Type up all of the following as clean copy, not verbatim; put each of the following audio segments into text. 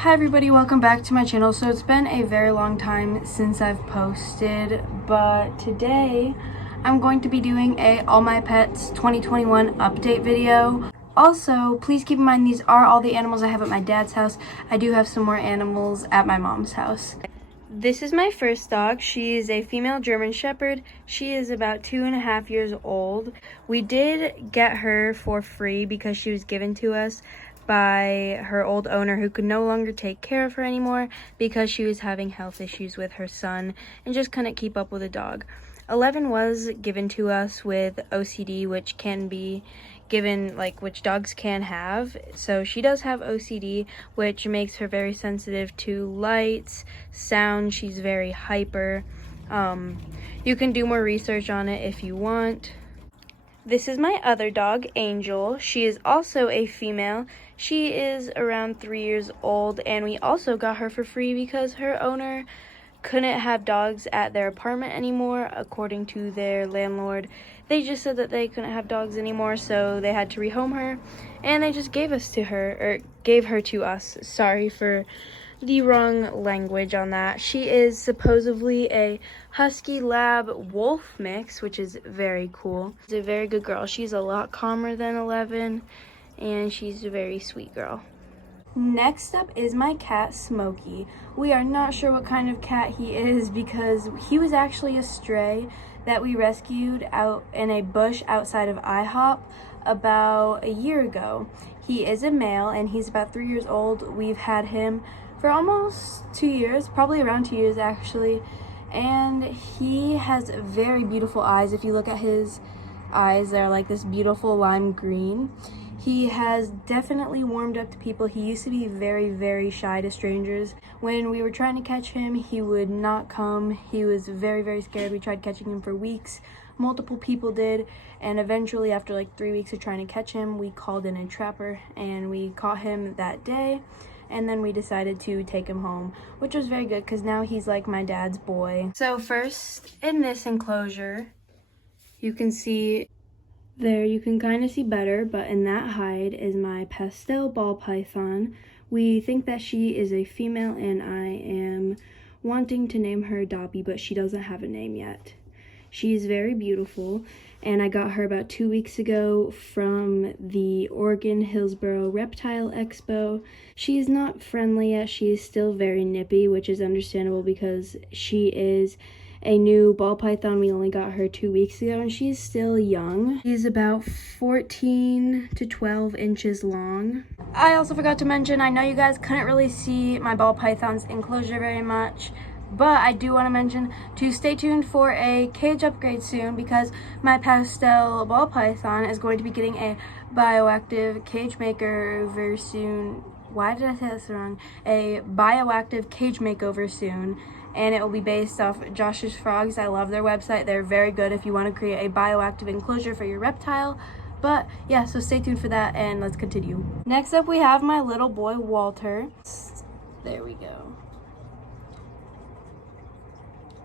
Hi everybody, welcome back to my channel. So it's been a very long time since I've posted, but today I'm going to be doing a All My Pets 2021 update video. Also, please keep in mind these are all the animals I have at my dad's house. I do have some more animals at my mom's house. This is my first dog. She is a female German Shepherd. She is about 2.5 years old. We did get her for free because she was given to us by her old owner who could no longer take care of her anymore because she was having health issues with her son and just couldn't keep up with a dog. 11 was given to us with OCD, which can be given, which dogs can have. So she does have OCD, which makes her very sensitive to lights, sound. She's very hyper. You can do more research on it if you want. This is my other dog, Angel. She is also a female. She is around 3 years old, and we also got her for free because her owner couldn't have dogs at their apartment anymore. According to their landlord, they just said that they couldn't have dogs anymore, so they had to rehome her, and they just gave her to us. Sorry for the wrong language on that. She is supposedly a husky lab wolf mix, which is very cool. She's a very good girl. She's a lot calmer than 11, and she's a very sweet girl. Next up is my cat, Smokey. We are not sure what kind of cat he is because he was actually a stray that we rescued out in a bush outside of IHOP about a year ago. He is a male and he's about 3 years old. We've had him for almost 2 years, probably around 2 years actually, and he has very beautiful eyes. If you look at his eyes, they're like this beautiful lime green. He has definitely warmed up to people. He used to be very, very shy to strangers. When we were trying to catch him, he would not come. He was very, very scared. We tried catching him for weeks. Multiple people did, and eventually after like 3 weeks of trying to catch him, we called in a trapper and we caught him that day. And then we decided to take him home, which was very good because now he's like my dad's boy. So first, in this enclosure, you can see there, you can kind of see better, but in that hide is my pastel ball python. We think that she is a female, and I am wanting to name her Dobby, but she doesn't have a name yet. She is very beautiful, and I got her about 2 weeks ago from the Oregon Hillsboro Reptile Expo. She is not friendly yet. She is still very nippy, which is understandable because she is a new ball python. We only got her 2 weeks ago, and she's still young. She's about 14 to 12 inches long. I also forgot to mention, I know you guys couldn't really see my ball python's enclosure very much, but I do want to mention to stay tuned for a cage upgrade soon because my pastel ball python is going to be getting a bioactive cage maker very soon. Why did I say this wrong? A bioactive cage makeover soon, and it will be based off Josh's Frogs. I love their website. They're very good if you want to create a bioactive enclosure for your reptile. But yeah, so stay tuned for that, and let's continue. Next up, we have my little boy, Walter. There we go.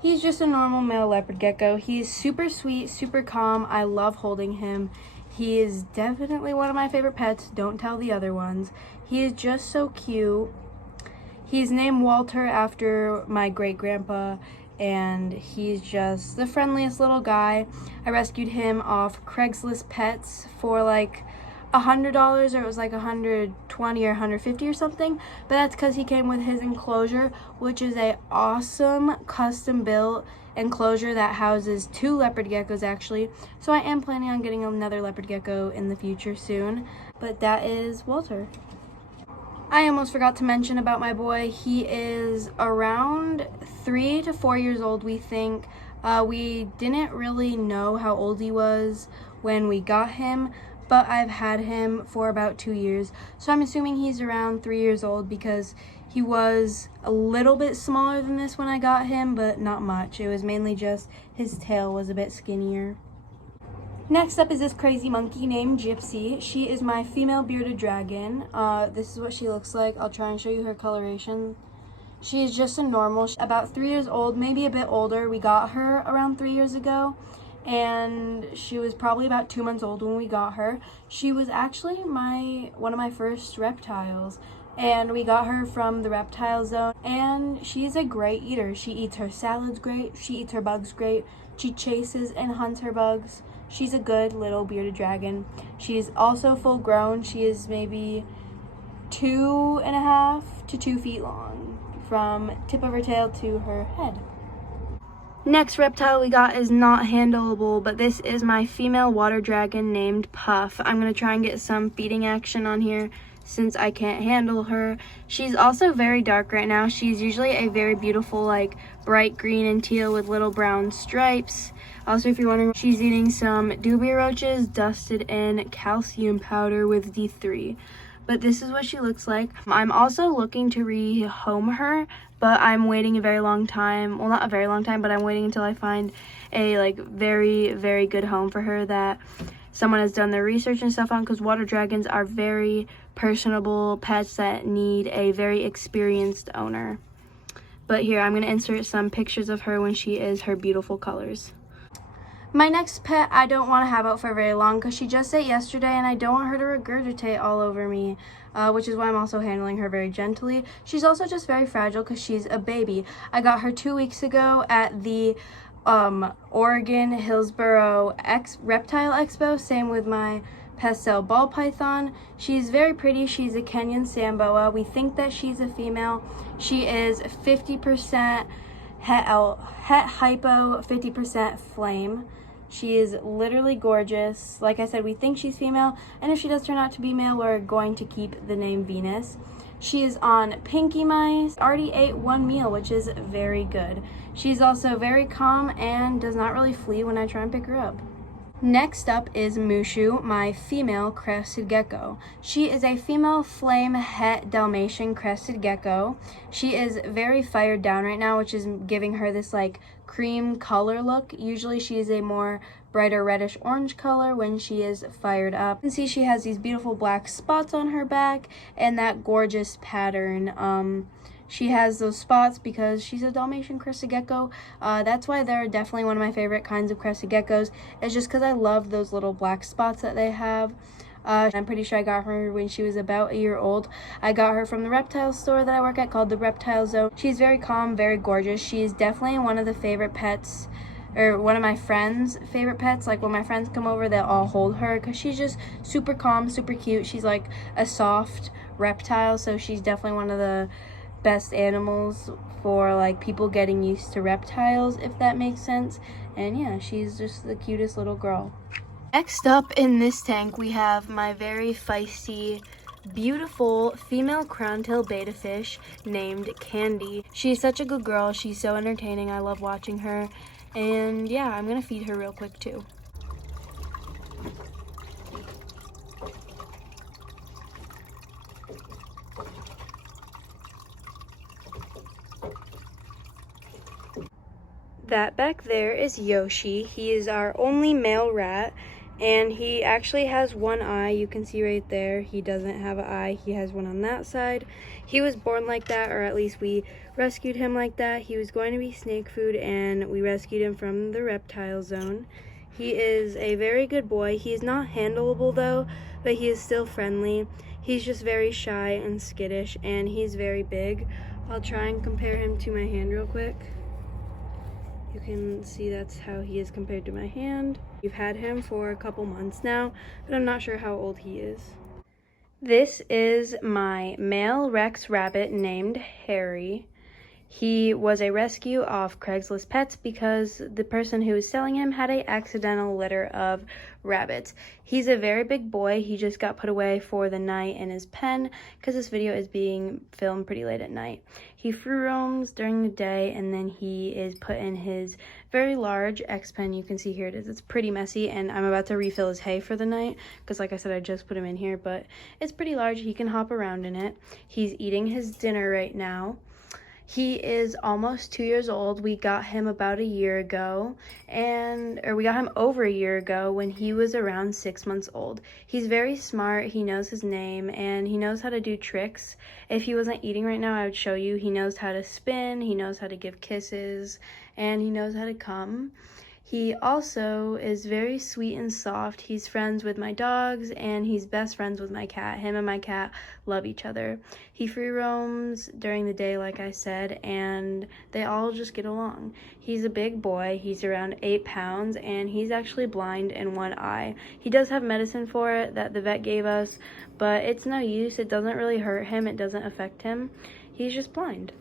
He's just a normal male leopard gecko. He's super sweet, super calm. I love holding him. He is definitely one of my favorite pets. Don't tell the other ones. He is just so cute. He's named Walter after my great-grandpa, and he's just the friendliest little guy. I rescued him off Craigslist Pets for like $100, or it was like $120 or $150 or something, but that's because he came with his enclosure, which is a awesome custom built enclosure that houses 2 leopard geckos actually. So I am planning on getting another leopard gecko in the future soon, but that is Walter. I almost forgot to mention about my boy. He is around 3 to 4 years old, we think. We didn't really know how old he was when we got him, but I've had him for about 2 years. So I'm assuming he's around 3 years old because he was a little bit smaller than this when I got him, but not much. It was mainly just his tail was a bit skinnier. Next up is this crazy monkey named Gypsy. She is my female bearded dragon. This is what she looks like. I'll try and show you her coloration. She is just a normal, about 3 years old, maybe a bit older. We got her around 3 years ago, and she was probably about 2 months old when we got her. She was actually one of my first reptiles. and we got her from the Reptile Zone, and she's a great eater. She eats her salads great, she eats her bugs great, she chases and hunts her bugs. She's a good little bearded dragon. She's also full grown. She is maybe 2.5 to 2 feet long from tip of her tail to her head. Next reptile we got is not handleable, but this is my female water dragon named Puff. I'm going to try and get some feeding action on here since I can't handle her. She's also very dark right now. She's usually a very beautiful, like, bright green and teal with little brown stripes. Also, if you're wondering, she's eating some dubia roaches dusted in calcium powder with D3. But this is what she looks like. I'm also looking to rehome her, but I'm waiting a very long time. Well, not a very long time, but I'm waiting until I find a, like, very, very good home for her that someone has done their research and stuff on, because water dragons are very personable pets that need a very experienced owner. But here, I'm going to insert some pictures of her when she is her beautiful colors. My next pet I don't want to have out for very long because she just ate yesterday and I don't want her to regurgitate all over me, which is why I'm also handling her very gently. She's also just very fragile because she's a baby. I got her 2 weeks ago at the Oregon Hillsboro Reptile Expo. Same with my pastel ball python. She's very pretty. She's a Kenyan Samboa. We think that she's a female. She is 50% het hypo, 50% flame. She is literally gorgeous. Like I said, we think she's female, and if she does turn out to be male, we're going to keep the name Venus. She is on Pinky Mice, already ate 1 meal, which is very good. She's also very calm and does not really flee when I try and pick her up. Next up is Mushu, my female crested gecko. She is a female flame het Dalmatian crested gecko. She is very fired down right now, which is giving her this like cream color look. Usually she is a more brighter reddish orange color when she is fired up. You can see she has these beautiful black spots on her back and that gorgeous pattern. She has those spots because she's a Dalmatian crested gecko. That's why they're definitely one of my favorite kinds of crested geckos. It's just because I love those little black spots that they have. I'm pretty sure I got her when she was about 1 year old. I got her from the reptile store that I work at called the Reptile Zone. She's very calm, very gorgeous. She is definitely one of the favorite pets, or one of my friends' favorite pets. Like when my friends come over, they'll all hold her because she's just super calm, super cute. She's like a soft reptile, so she's definitely one of the best animals for like people getting used to reptiles, if that makes sense. And yeah, she's just the cutest little girl. Next up in this tank we have my very feisty, beautiful female crown-tail betta fish named Candy. She's such a good girl. She's so entertaining. I love watching her. And yeah, I'm gonna feed her real quick too. That back there is Yoshi. He is our only male rat, and he actually has 1 eye. You can see right there, he doesn't have an eye. He has one on that side. He was born like that, or at least we rescued him like that. He was going to be snake food, and we rescued him from the Reptile Zone. He is a very good boy. He's not handleable though, but he is still friendly. He's just very shy and skittish, and he's very big. I'll try and compare him to my hand real quick. You can see that's how he is compared to my hand. We've had him for a couple months now, but I'm not sure how old he is. This is my male Rex rabbit named Harry. He was a rescue off Craigslist Pets because the person who was selling him had an accidental litter of rabbits. He's a very big boy. He just got put away for the night in his pen because this video is being filmed pretty late at night. He free roams during the day, and then he is put in his very large X pen. You can see here it is. It's pretty messy, and I'm about to refill his hay for the night because, like I said, I just put him in here, but it's pretty large. He can hop around in it. He's eating his dinner right now. He is almost 2 years old. We got him about a year ago, we got him over a year ago when he was around 6 months old. He's very smart. He knows his name, and he knows how to do tricks. If he wasn't eating right now, I would show you. He knows how to spin, he knows how to give kisses, and he knows how to come. He also is very sweet and soft. He's friends with my dogs and he's best friends with my cat. Him and my cat love each other. He free roams during the day, like I said, and they all just get along. He's a big boy. He's around 8 pounds and he's actually blind in one eye. He does have medicine for it that the vet gave us, but it's no use. It doesn't really hurt him. It doesn't affect him. He's just blind.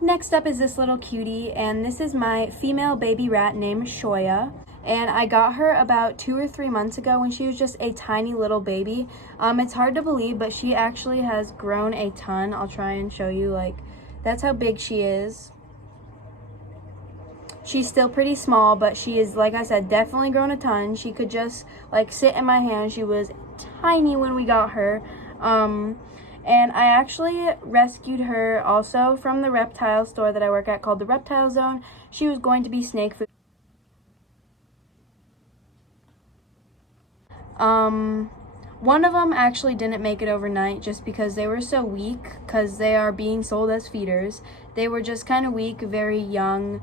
Next up is this little cutie, and this is my female baby rat named Shoya. And I got her about 2 or 3 months ago when she was just a tiny little baby. It's hard to believe, but she actually has grown a ton. I'll try and show you, like, that's how big she is. She's still pretty small, but she is, like I said, definitely grown a ton. She could just, like, sit in my hand. She was tiny when we got her. And I actually rescued her also from the reptile store that I work at called the Reptile Zone. She was going to be snake food. One of them actually didn't make it overnight just because they were so weak, because they are being sold as feeders. They were just kind of weak, very young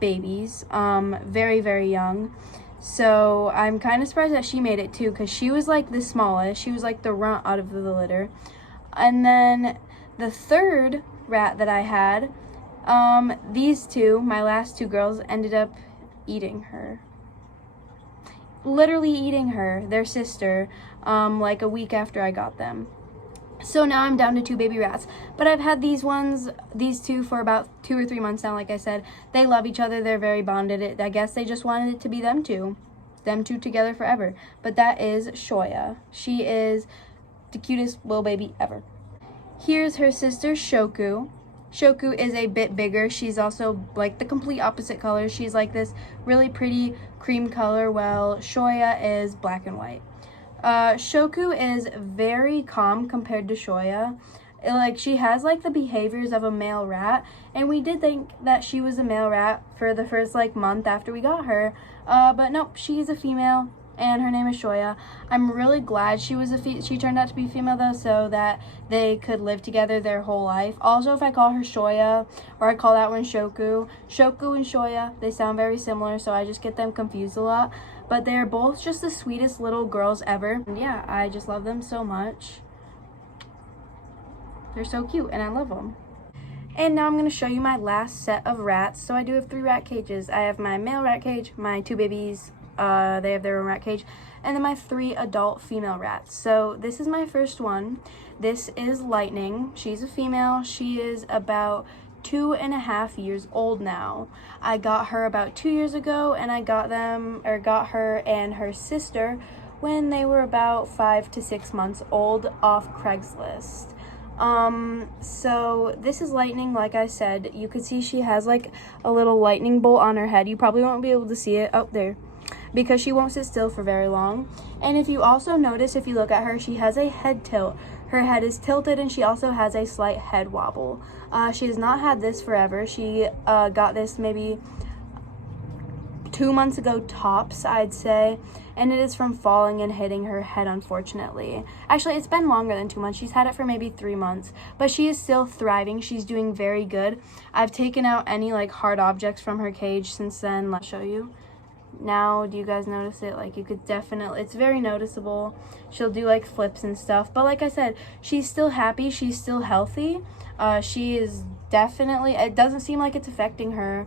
babies, very, very young. So I'm kind of surprised that she made it too, because she was like the smallest. She was like the runt out of the litter. And then the third rat that I had, these two, my last two girls, ended up eating her. Literally eating her, their sister, like a week after I got them. So now I'm down to 2 baby rats. But I've had these two for about 2 or 3 months now, like I said. They love each other, they're very bonded. I guess they just wanted it to be them two together forever. But that is Shoya. She is the cutest little baby ever. Here's her sister Shoku. Shoku is a bit bigger. She's also like the complete opposite color. She's like this really pretty cream color, while Shoya is black and white. Shoku is very calm compared to Shoya. Like, she has like the behaviors of a male rat, and we did think that she was a male rat for the first like month after we got her, but nope, she's a female. And her name is Shoya. I'm really glad she turned out to be female though, so that they could live together their whole life. Also, if I call her Shoya or I call that one Shoku and Shoya, they sound very similar, so I just get them confused a lot. But they're both just the sweetest little girls ever. And yeah, I just love them so much. They're so cute and I love them. And now I'm going to show you my last set of rats. So I do have 3 rat cages. I have my male rat cage, my 2 babies, they have their own rat cage, and then my 3 adult female rats. So this is my first one. This is Lightning. She's a female. She is about 2.5 years old now. I got her about 2 years ago, and I got her and her sister when they were about 5 to 6 months old off Craigslist. So this is Lightning. Like I said, you could see she has like a little lightning bolt on her head. You probably won't be able to see it up there, because she won't sit still for very long. And if you also notice, if you look at her, she has a head tilt. Her head is tilted, and she also has a slight head wobble. She has not had this forever. She got this maybe 2 months ago tops, I'd say, and it is from falling and hitting her head, unfortunately. Actually, it's been longer than 2 months. She's had it for maybe 3 months, but she is still thriving. She's doing very good. I've taken out any like hard objects from her cage since then. I'll show you. Now, do you guys notice it? Like, you could definitely, it's very noticeable. She'll do like flips and stuff, but like I said, she's still happy, she's still healthy. She is definitely, it doesn't seem like it's affecting her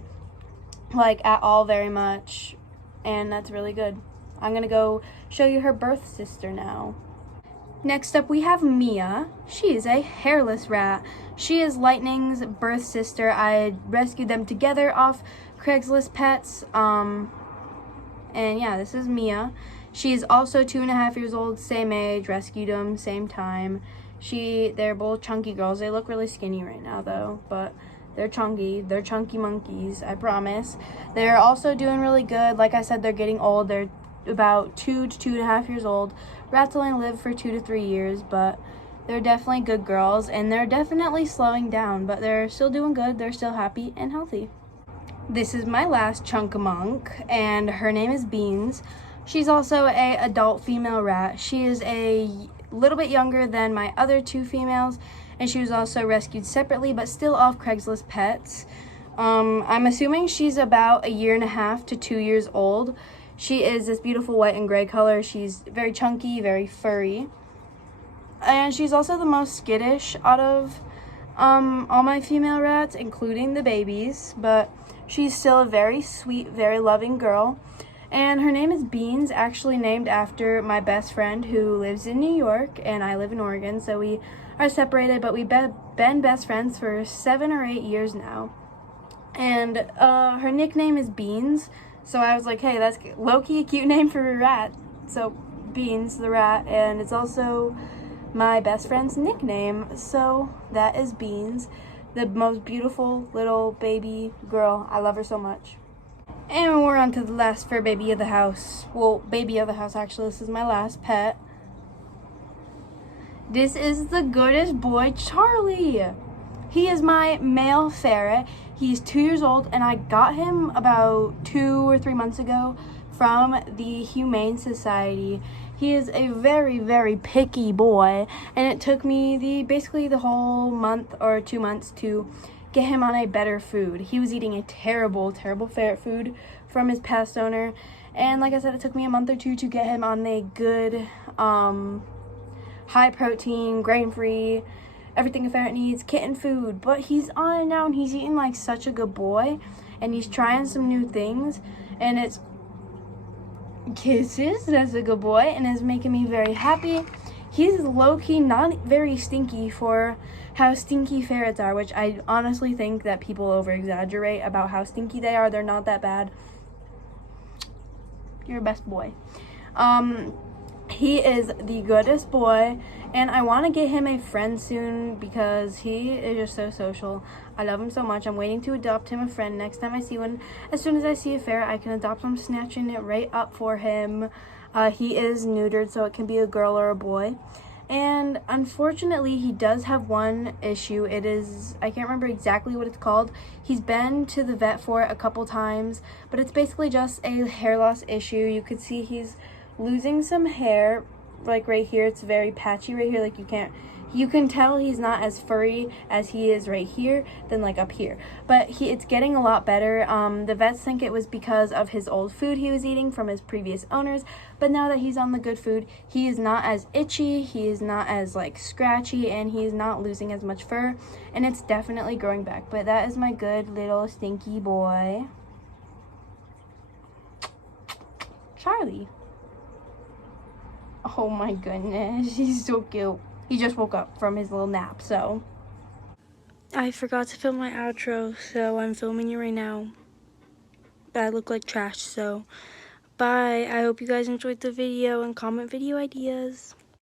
like at all very much, and that's really good. I'm gonna go show you her birth sister now. Next up we have Mia. She is a hairless rat. She is Lightning's birth sister. I rescued them together off Craigslist Pets. And yeah, this is Mia. She is also 2.5 years old, same age, rescued them, same time. They're both chunky girls. They look really skinny right now though, but they're chunky. They're chunky monkeys, I promise. They're also doing really good. Like I said, they're getting old. They're about 2 to 2.5 years old. Rats only live for 2 to 3 years, but they're definitely good girls, and they're definitely slowing down, but they're still doing good. They're still happy and healthy. This is my last chunk-a-monk, and her name is Beans. She's also a adult female rat. She is a little bit younger than my other 2 females, and she was also rescued separately, but still off Craigslist Pets. I'm assuming she's about 1.5 to 2 years old. She is this beautiful white and gray color. She's very chunky, very furry. And she's also the most skittish out of all my female rats, including the babies. But she's still a very sweet, very loving girl. And her name is Beans, actually named after my best friend who lives in New York and I live in Oregon. So we are separated, but we've been best friends for 7 or 8 years now. And her nickname is Beans. So I was like, hey, that's low-key a cute name for a rat. So Beans, the rat, and it's also my best friend's nickname. So that is Beans, the most beautiful little baby girl. I love her so much. And we're on to the last fur baby of the house. Well, baby of the house, actually. This is my last pet. This is the goodest boy, Charlie. He is my male ferret. He's 2 years old, and I got him about 2 or 3 months ago from the Humane Society. He is a very, very picky boy, and it took me basically the whole month or 2 months to get him on a better food. He was eating a terrible, terrible ferret food from his past owner, and like I said, it took me a month or two to get him on a good, high protein, grain-free, everything a ferret needs, kitten food. But he's on it now, and he's eating like such a good boy, and he's trying some new things, and it's kisses, that's a good boy, and it's making me very happy. He's low-key not very stinky for how stinky ferrets are, which I honestly think that people over-exaggerate about how stinky they are. They're not that bad. You're a best boy. He is the goodest boy, and I want to get him a friend soon because he is just so social. I love him so much. I'm waiting to adopt him a friend next time I see one. As soon as I see a ferret, I can adopt him, snatching it right up for him. He is neutered, so it can be a girl or a boy. And unfortunately, he does have one issue. It is, I can't remember exactly what it's called. He's been to the vet for it a couple times, but it's basically just a hair loss issue. You could see he's losing some hair, like right here. It's very patchy right here, like you can tell he's not as furry as he is right here than like up here, but it's getting a lot better. The vets think it was because of his old food he was eating from his previous owners, but now that he's on the good food, he is not as itchy, he is not as like scratchy, and he is not losing as much fur, and it's definitely growing back. But that is my good little stinky boy, Charlie. Oh my goodness, he's so cute. He just woke up from his little nap, so. I forgot to film my outro, so I'm filming it right now. I look like trash, so bye. I hope you guys enjoyed the video and comment video ideas.